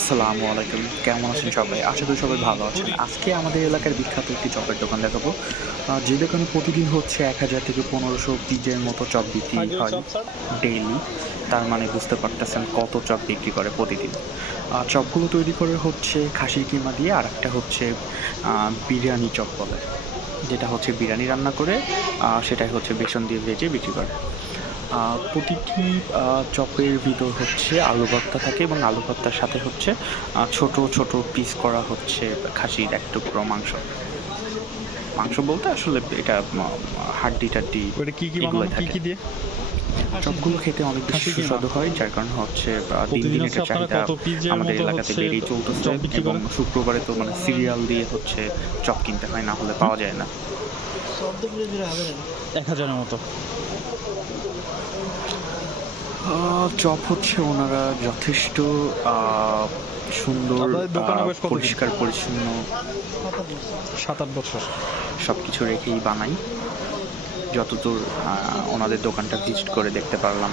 আসসালামু আলাইকুম। কেমন আছেন সবাই? আশা করি সবাই ভালো আছেন। আজকে আমাদের এলাকার বিখ্যাত একটি চপের দোকান দেখাবো। যে দোকানে প্রতিদিন হচ্ছে এক হাজার থেকে পনেরোশো পিজের মতো চপ বিক্রি হয় ডেইলি। তার মানে বুঝতে পারতেছেন কত চপ বিক্রি করে প্রতিদিন। চপগুলো তৈরি করে হচ্ছে খাসির কিমা দিয়ে আর একটা হচ্ছে বিরিয়ানি চপ বলে। যেটা হচ্ছে বিরিয়ানি রান্না করে সেটাই হচ্ছে বেসন দিয়ে ভেজে বিক্রি করে। প্রতিটি চপের ভিতর হচ্ছে আলু ভর্তা থাকে এবং আলু ভর্তার সাথে হচ্ছে ছোট ছোট পিস করা হচ্ছে খাসির এক টুকরো মাংস। মাংস বলতে আসলে এটা হাড্ডি টাড্ডি কি কি কি কি দিয়ে? চপগুলো খেতে অনেক বেশি সুস্বাদু হয় যার কারণে হচ্ছে দিন প্রতিদিন দিন আপনারা চাহিদা আমাদের এলাকাতে বেড়েই চলতেছে এবং শুক্রবারে তো মানে সিরিয়াল দিয়ে হচ্ছে চপ কিনতে হয় না হলে পাওয়া যায় না। এক হাজারের মতো। চপ হচ্ছে ওনারা যথেষ্ট সুন্দর? পরিষ্কার পরিচ্ছন্ন। সাত আট বছর। সব কিছু রেখেই বানাই। যতদূর ওনাদের দোকানটা ভিজিট করে দেখতে পারলাম।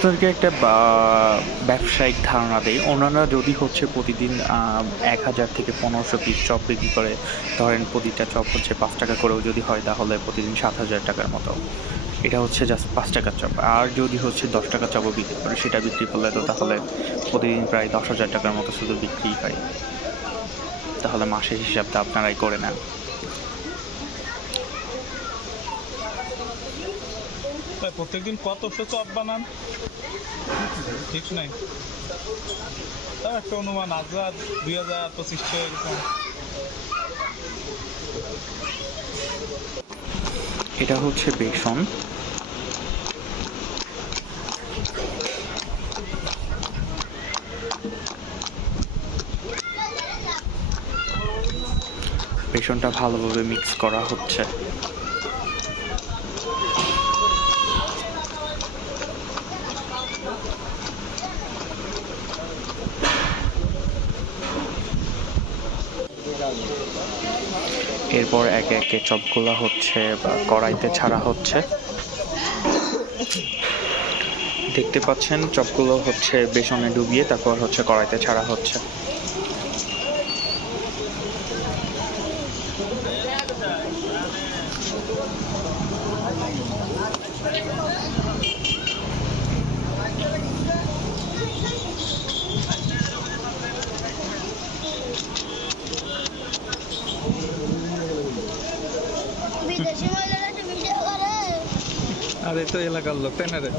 আপনাদেরকে একটা ব্যবসায়িক ধারণা দেই। ওনারা যদি হচ্ছে প্রতিদিন এক হাজার থেকে পনেরোশো পিস চপ বিক্রি করে, ধরেন প্রতিটা চপ হচ্ছে পাঁচ টাকা করেও যদি হয়, তাহলে প্রতিদিন সাত হাজার টাকার মতো। এটা হচ্ছে জাস্ট পাঁচ টাকার চপ। আর যদি হচ্ছে দশ টাকার চপও বিক্রি করে, সেটা বিক্রি করলে তো তাহলে প্রতিদিন প্রায় দশ হাজার টাকার মতো শুধু বিক্রি হয়। তাহলে মাসের হিসাবটা আপনারাই করে নেন। প্রত্যেকদিন কতশো চপ বানান? নাই। একটা অনুমান হাজার দুই হাজার এরকম এটা হচ্ছে বেসন। বেসনটা ভালোভাবে মিক্স করা হচ্ছে। এরপর একে একে চপগুলা হচ্ছে বা কড়াইতে ছাড়া হচ্ছে। দেখতে পাচ্ছেন, চপগুলো হচ্ছে বেসনে ডুবিয়ে তারপর হচ্ছে কড়াইতে ছাড়া হচ্ছে। আরে তো এলাকার লোক তাই না রে?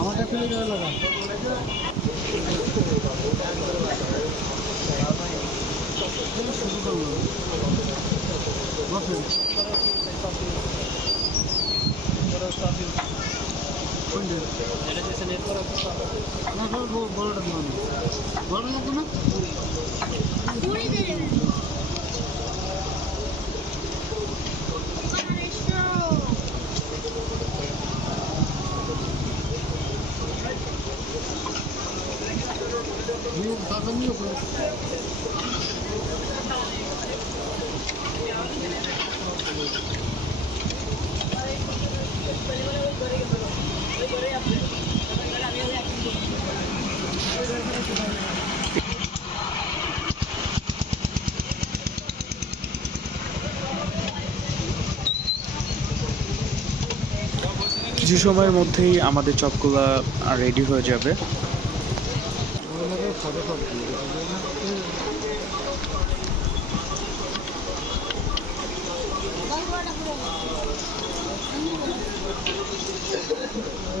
আমাকে খুলে দেওয়া লাগা বড়টা বড় লোক না নিয়ে দাদা নিয়ে করে কিছু সময়ের মধ্যেই আমাদের চপগুলা রেডি হয়ে যাবে।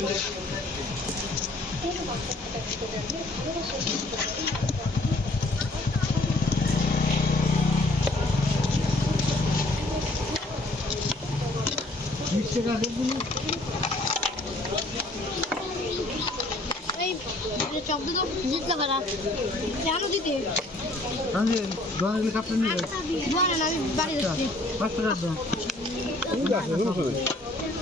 Voilà, la barre